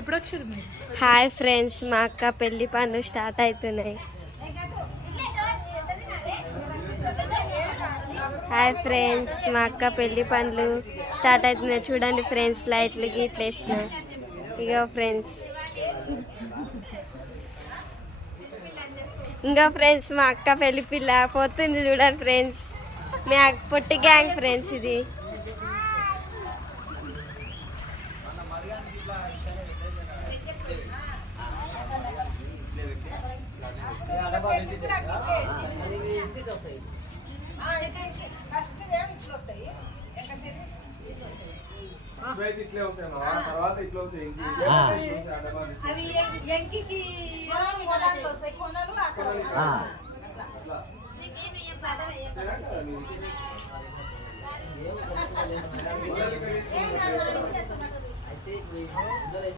ఎప్పుడు వచ్చారు మీరు? హాయ్ ఫ్రెండ్స్, మా అక్క పెళ్లి పనులు స్టార్ట్ అవుతున్నాయి. హాయ్ ఫ్రెండ్స్, మా అక్క పెళ్లి పనులు స్టార్ట్ అవుతున్నాయి. చూడండి ఫ్రెండ్స్, లైట్లు గీట్లు వేసిన. ఇగో ఫ్రెండ్స్, ఇంకా ఫ్రెండ్స్ మా అక్క పెళ్లి పిల్ల పోతుంది చూడండి ఫ్రెండ్స్. మీ అక్క పొట్టి గ్యాంగ్ ఫ్రెండ్స్ ఇది.